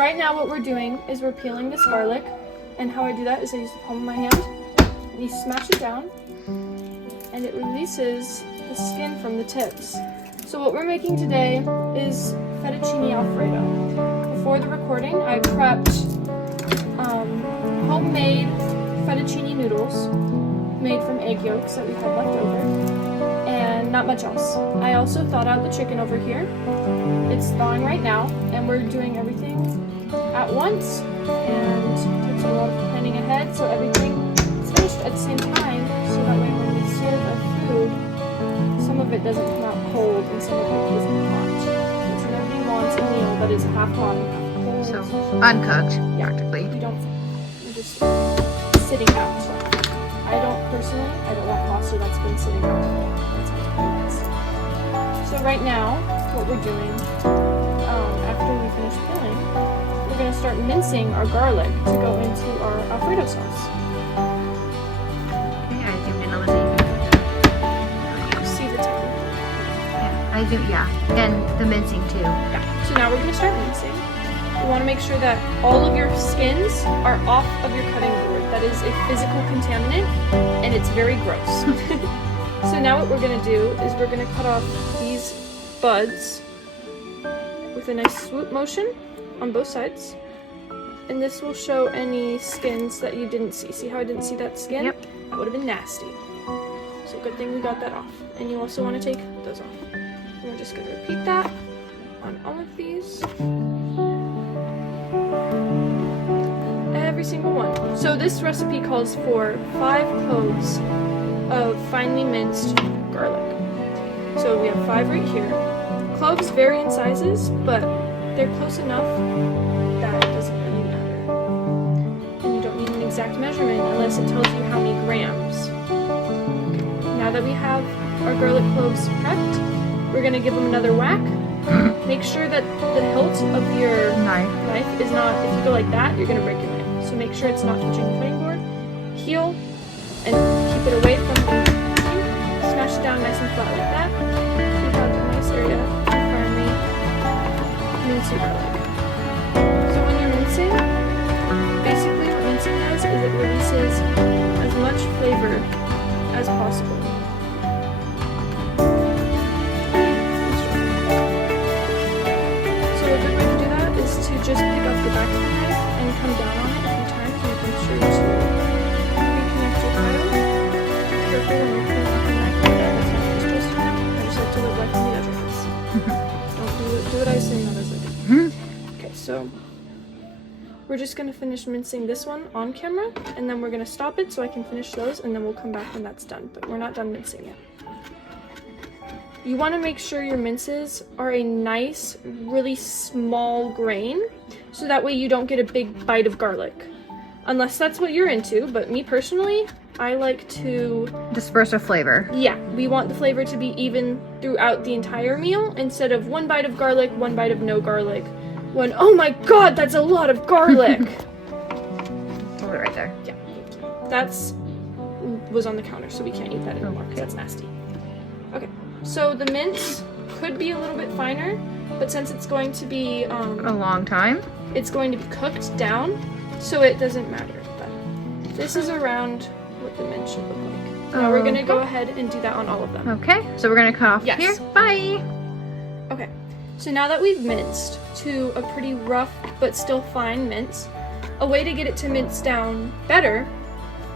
right now what we're doing is we're peeling this garlic, and how I do that is I use the palm of my hand, and you smash it down, and it releases the skin from the tips. So what we're making today is fettuccine alfredo. Before the recording, I prepped homemade fettuccine noodles made from egg yolks that we had left over, and not much else. I also thawed out the chicken over here. It's thawing right now, and we're doing everything at once, and it's a lot of planning ahead, so everything is finished at the same time, so that way when we serve our food, some of it doesn't come out cold and some of it isn't hot. So nobody wants a meal that is half hot and half cold. So uncooked, practically. You don't, you're just sitting out. I don't want pasta that's been sitting out. That's how it is. So right now, what we're doing, after we finish peeling, we're going to start mincing our garlic to go into our Alfredo sauce. Okay, I zoomed in a little bit. You see the technique? Yeah, I zoomed, and the mincing too. Yeah. So now we're going to start mincing. You want to make sure that all of your skins are off of your cutting board. That is a physical contaminant, and it's very gross. So now what we're going to do is we're going to cut off these buds with a nice swoop motion on both sides. And this will show any skins that you didn't see. See how I didn't see that skin? Yep. That would have been nasty. So good thing we got that off. And you also want to take those off. And we're just going to repeat that on all of these. Every single one. So this recipe calls for 5 cloves of finely minced garlic. So we have 5 right here. Cloves vary in sizes, but they're close enough that it doesn't really matter. And you don't need an exact measurement unless it tells you how many grams. Now that we have our garlic cloves prepped, we're going to give them another whack. Make sure that the hilt of your knife is not, if you go like that, you're going to break your knife. So make sure it's not touching the cutting board. Heel and keep it away from the thing. Smash it down nice and flat like that. Keep out the nice area to finally mince your garlic. So when you're mincing, basically what mincing does is it releases as much flavor as possible. So a good way to do that is to just pick up the back of the knife and come down on it a few times and make sure to reconnect your file. Careful when you're pulling off the knife like that, that's not what you're supposed to do. I just like to live life on the edge of this. Don't do what I say, not as I do. Okay, so we're just going to finish mincing this one on camera, and then we're going to stop it so I can finish those, and then we'll come back when that's done, but we're not done mincing yet. You want to make sure your minces are a nice, really small grain, so that way you don't get a big bite of garlic. Unless that's what you're into, but me personally, I like to disperse of flavor. Yeah, we want the flavor to be even throughout the entire meal, instead of one bite of garlic, one bite of no garlic. One, oh my god, that's a lot of garlic! Hold it right there. Yeah, that's was on the counter, so we can't eat that anymore, because that's nasty. Okay. So the mince could be a little bit finer, but since it's going to be a long time, it's going to be cooked down, so it doesn't matter. But this is around what the mince should look like. Now we're gonna go ahead and do that on all of them. Okay, so we're gonna cut off here. Bye. Okay, so now that we've minced to a pretty rough but still fine mince, a way to get it to mince down better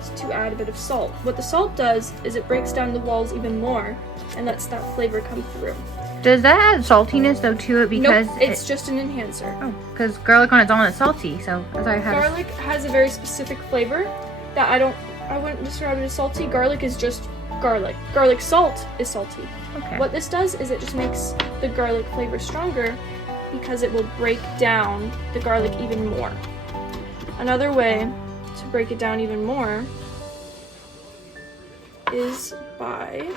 is to add a bit of salt. What the salt does is it breaks down the walls even more and lets that flavor come through. Does that add saltiness though to it? Because nope, it's just an enhancer. Oh, because garlic on its own is salty, so I thought it had garlic has a very specific flavor that I wouldn't describe it as salty. Garlic is just garlic. Garlic salt is salty. Okay. What this does is it just makes the garlic flavor stronger because it will break down the garlic even more. Another way to break it down even more is by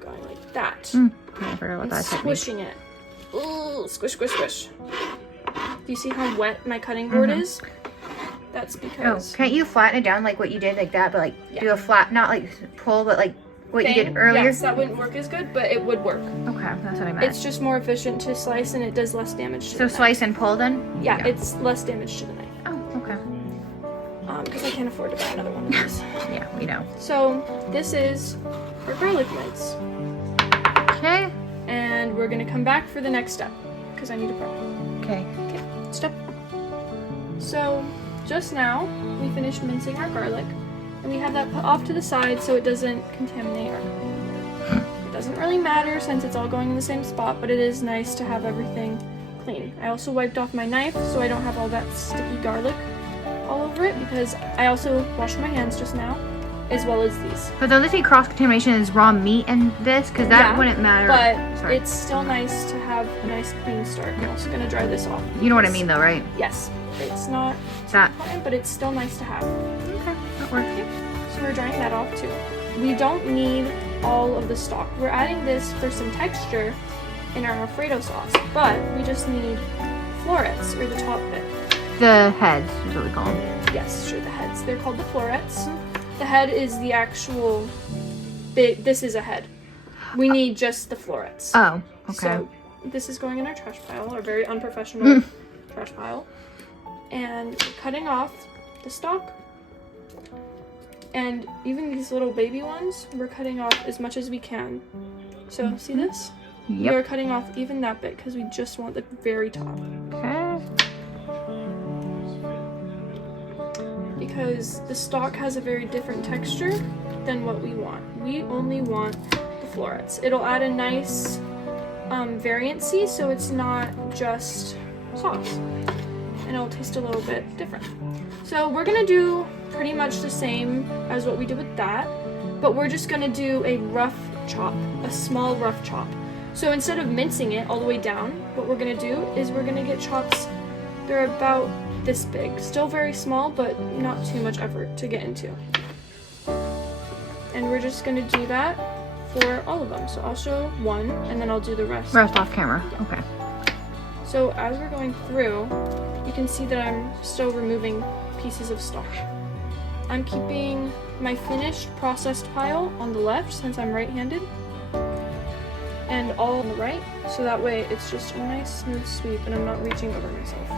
going like that. I forgot about and that squishing it. Ooh, squish, squish, squish. Do you see how wet my cutting board is? That's because... Oh, can't you flatten it down like what you did like that, but like do a flat, not like pull, but like what you thing, did earlier? yes, that wouldn't work as good, but it would work. Okay, that's what I meant. It's just more efficient to slice, and it does less damage to So the slice and pull then? knife. Yeah, it's less damage to the knife. Oh, okay. Because I can't afford to buy another one of these. Yeah, we know. So this is our garlic mince. Okay. And we're gonna come back for the next step, because I need to prep. Okay. Okay, step. So just now, we finished mincing our garlic, and we have that put off to the side so it doesn't contaminate our cooking. It doesn't really matter since it's all going in the same spot, but it is nice to have everything clean. I also wiped off my knife so I don't have all that sticky garlic all over it, because I also washed my hands just now, as well as these. But the only thing cross-contamination is raw meat in this, because that Yeah, wouldn't matter. But Sorry. it's still nice to have a nice clean start. I'm also gonna dry this off. You know what I mean though, right? Yes, it's not That. important, but it's still nice to have. Okay, that works. So we're drying that off too. We don't need all of the stock. We're adding this for some texture in our Alfredo sauce, but we just need florets, or the top bit. The heads is what we call them. Yes, sure, the heads. They're called the florets. The head is the actual bit. This is a head. We need just the florets. Oh, okay. So this is going in our trash pile, our very unprofessional trash pile. And we're cutting off the stalk. And even these little baby ones, we're cutting off as much as we can. So see this? Yep. We're cutting off even that bit because we just want the very top. Okay. Because the stalk has a very different texture than what we want. We only want the florets. It'll add a nice variancy, so it's not just sauce. And it'll taste a little bit different. So we're gonna do pretty much the same as what we did with that, but we're just gonna do a rough chop, a small rough chop. So instead of mincing it all the way down, what we're gonna do is we're gonna get chops. They're about this big, still very small, but not too much effort to get into. And we're just gonna do that for all of them. So I'll show one, and then I'll do the rest. Rest off camera. Okay. So as we're going through, you can see that I'm still removing pieces of stock. I'm keeping my finished processed pile on the left since I'm right-handed, and all on the right, so that way it's just a nice smooth sweep and I'm not reaching over myself.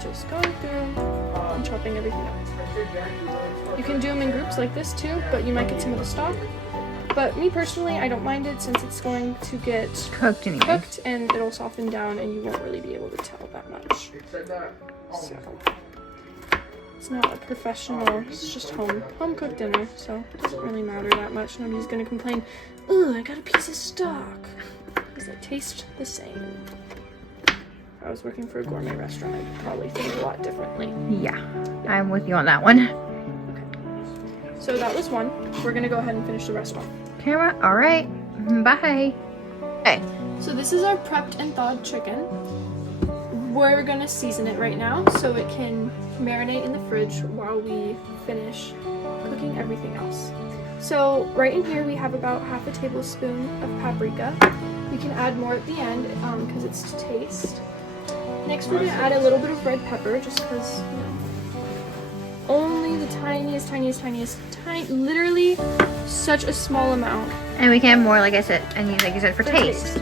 Just going through and chopping everything up. You can do them in groups like this too, but you might get some of the stock. But me personally, I don't mind it since it's going to get Cooked anyway. cooked and it'll soften down and you won't really be able to tell that much. So it's not a professional, it's just home cooked dinner, so it doesn't really matter that much. Nobody's gonna complain, "Ugh, I got a piece of stock," because they taste the same. If I was working for a gourmet restaurant, I'd probably think a lot differently. Yeah, I'm with you on that one. So that was one. We're gonna go ahead and finish the rest off. Camera. All right. Bye. Okay. So this is our prepped and thawed chicken. We're gonna season it right now so it can marinate in the fridge while we finish cooking everything else. So right in here we have about half a tablespoon of paprika. We can add more at the end because it's to taste. Next we're gonna add a little bit of red pepper just because, you know, only the tiniest, literally such a small amount. And we can have more, like I said, and like you said, for taste.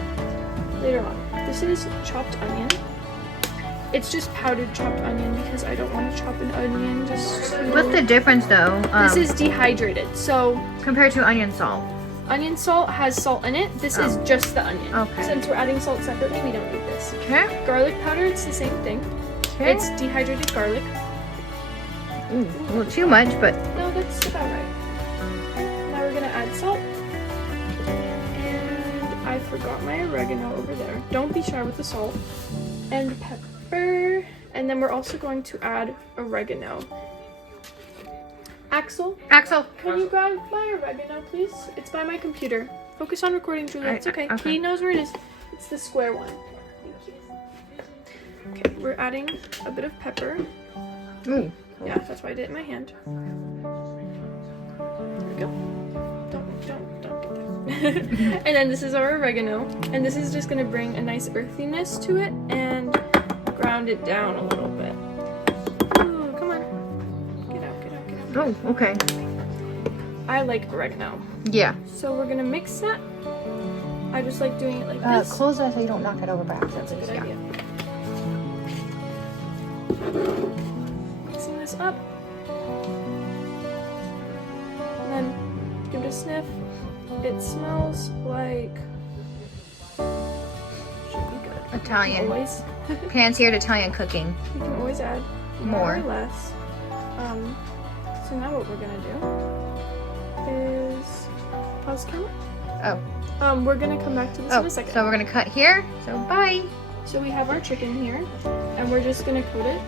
Later on. This is chopped onion. It's just powdered chopped onion because I don't want to chop an onion just to... What's the difference though? This is dehydrated. So compared to onion salt. onion salt has salt in it. This is just the onion. Okay. Since we're adding salt separately, we don't need this. Okay. Garlic powder, it's the same thing. Okay. It's dehydrated garlic. Ooh, a little too much, but No, that's about right. Now we're gonna add salt. And I forgot my oregano over there. Don't be shy with the salt. And pepper. And then we're also going to add oregano. Axel, Axel. can you grab my oregano, please? It's by my computer. Focus on recording, Julia. It's okay. Okay. He knows where it is. It's the square one. Thank you. Okay, we're adding a bit of pepper. Ooh. Yeah, that's why I did it in my hand. There we go. Don't get that. And then this is our oregano. And this is just gonna bring a nice earthiness to it and ground it down a little bit. Ooh, come on. Get out. Oh, okay. I like oregano. Yeah. So we're gonna mix that. I just like doing it like this. Close that so you don't knock it over by accident. That's a good idea. Mixing this up. And then give it a sniff. It smells like should be good. Italian. Always. Pan-seared Italian cooking. You can always add more or less. So now what we're gonna do is pause camera. Oh. We're gonna come back to this in a second. So we're gonna cut here. So bye. So we have our chicken here, and we're just gonna coat it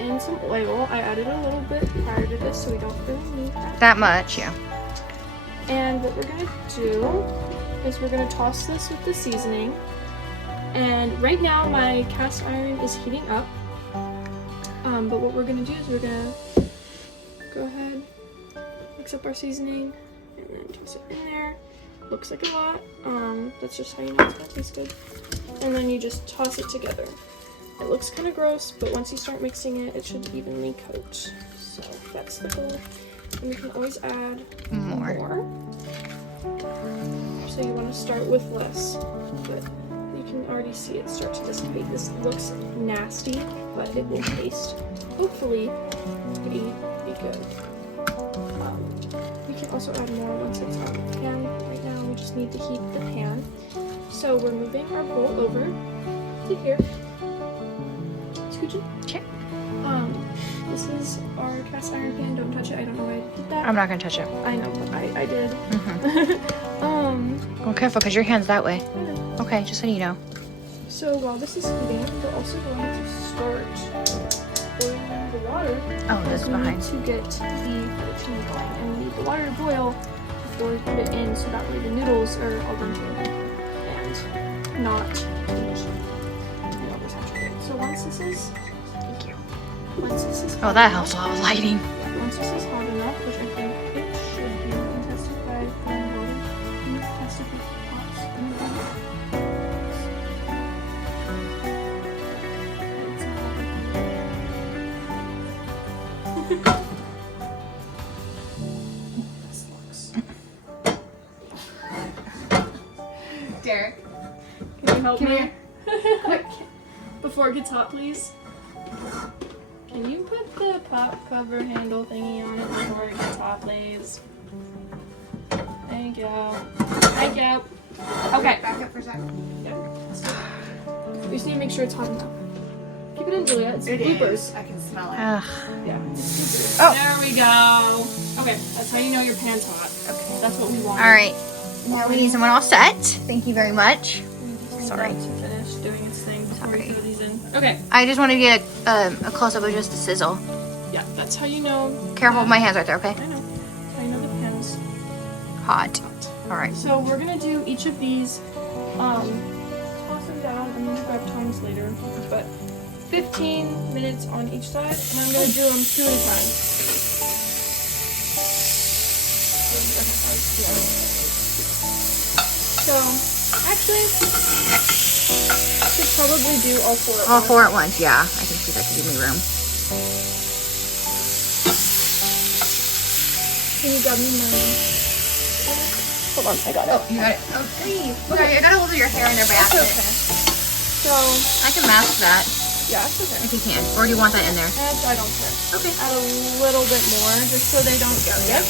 in some oil. I added a little bit prior to this, so we don't really need that. That much, yeah. And what we're gonna do is we're gonna toss this with the seasoning. And right now my cast iron is heating up. But what we're gonna do is we're gonna go ahead, mix up our seasoning, and then toss it in there. Looks like a lot. That's just how you know it's gonna taste good. And then you just toss it together. It looks kind of gross, but once you start mixing it, it should evenly coat. So that's the goal. And you can always add more. So you want to start with less, but you can already see it start to dissipate. This looks nasty, but it will taste hopefully pretty good. You can also add more once it's on the pan. Right now we just need to heat the pan. So we're moving our bowl over to here. Scooching. Okay. This is our cast iron pan. Don't touch it. I don't know why I did that. I'm not gonna touch it. I know, but I did. Well, careful, because your hand's that way. I know. Okay, just so you know. So while this is heating, we're also going to start boiling the water. Oh, this is We need behind. to get the protein going, and we need the water to boil before we put it in, so that way the noodles are al dente and not oversaturated. So once this is, Thank you. once this is, Oh, that helps a lot with lighting. once this is hot enough, which I think it should be, you can test it by boiling water. You can test it with pots in the water. It's not this looks. Derek, Can you help come me? here. Quick. Before it gets hot, please. Can you put the pop cover handle thingy on it before it gets hot, please? Thank you. Thank you. Okay. Back up for a second. We just need to make sure it's hot enough. Keep it in, Julia. It's bloopers. I can smell it. Ugh. Yeah, it's bloopers. Oh. There we go. Okay, that's how you know your pan's hot. Okay. That's what we want. All right. Now we need someone all set. Thank you very much. Sorry. To finish doing its thing before we Sorry. throw these in. Okay. I just want to get a close-up of just the sizzle. Yeah, that's how you know. Careful with my hands right there, okay? I know. I know the pan's Hot. hot. All right. So we're gonna do each of these, toss them down. I'm gonna grab tongs later, but 15 minutes on each side, and I'm gonna do them 2 at a time. So, actually, should probably do all 4 at All once. 4 at once, yeah. I can see that could give me room. Can you grab me my... Hold on, I got it. You got it. Oh, please. Sorry, I got a hold of your hair in there by That's accident. okay. So, I can mask that yeah, it's okay. if you can. Or do you want that in there? I don't care. Okay. Add a little bit more, just so they don't go. Yep.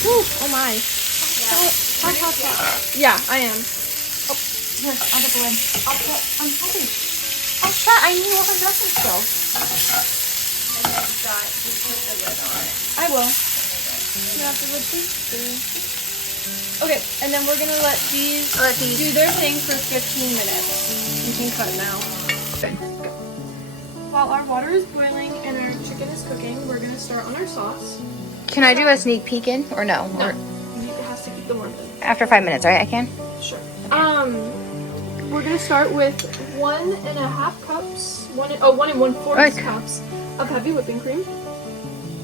Woo, oh my. Hot, hot, hot. Yeah, I am. Oh, here, I'll get the lid. I'm heavy. Oh, shut. I need more dressing still. I will. You have to let these. Okay, and then we're gonna let these do their thing for 15 minutes. You can cut now. Good. While our water is boiling and our chicken is cooking, we're gonna start on our sauce. Can I do a sneak peek in? Or no? No, Or it has to keep the warmth in. after 5 minutes, right? I can? Sure. We're gonna start with 1.5 cups, 1 1/4 Okay. cups of heavy whipping cream,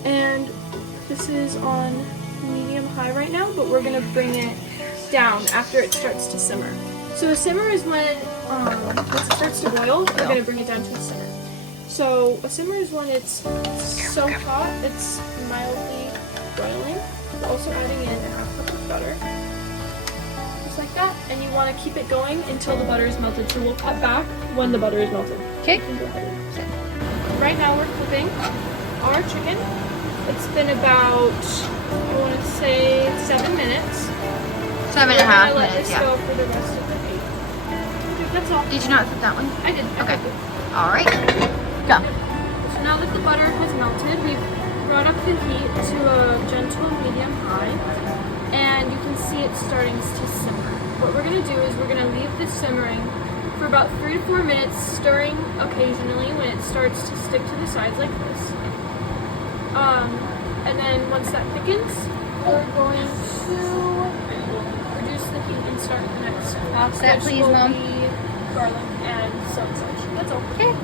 and this is on medium-high right now, but we're gonna bring it down after it starts to simmer. So the simmer is when once it starts to boil, we're gonna bring it down to a simmer. So a simmer is when it's so hot it's mildly boiling. We're also adding in a half cup of butter, just like that. And you want to keep it going until the butter is melted. So we'll cut back when the butter is melted. Okay. You can go ahead and sit. Right now we're cooking our chicken. It's been about, I want to say 7 minutes. 7.5 We're gonna let minutes, this yeah. go for the rest of the day. Okay, that's all. Did you not flip that one? I did. I Okay. cooked it. All right. Go. So now that the butter has melted, we've brought up the heat to a gentle medium-high, and you can see it starting to simmer. What we're going to do is we're going to leave this simmering for about 3 to 4 minutes, stirring occasionally when it starts to stick to the sides like this. And then once that thickens, we're going to reduce the heat and start the next Offset, which please, will Mom. be garlic and some such. That's all. Okay.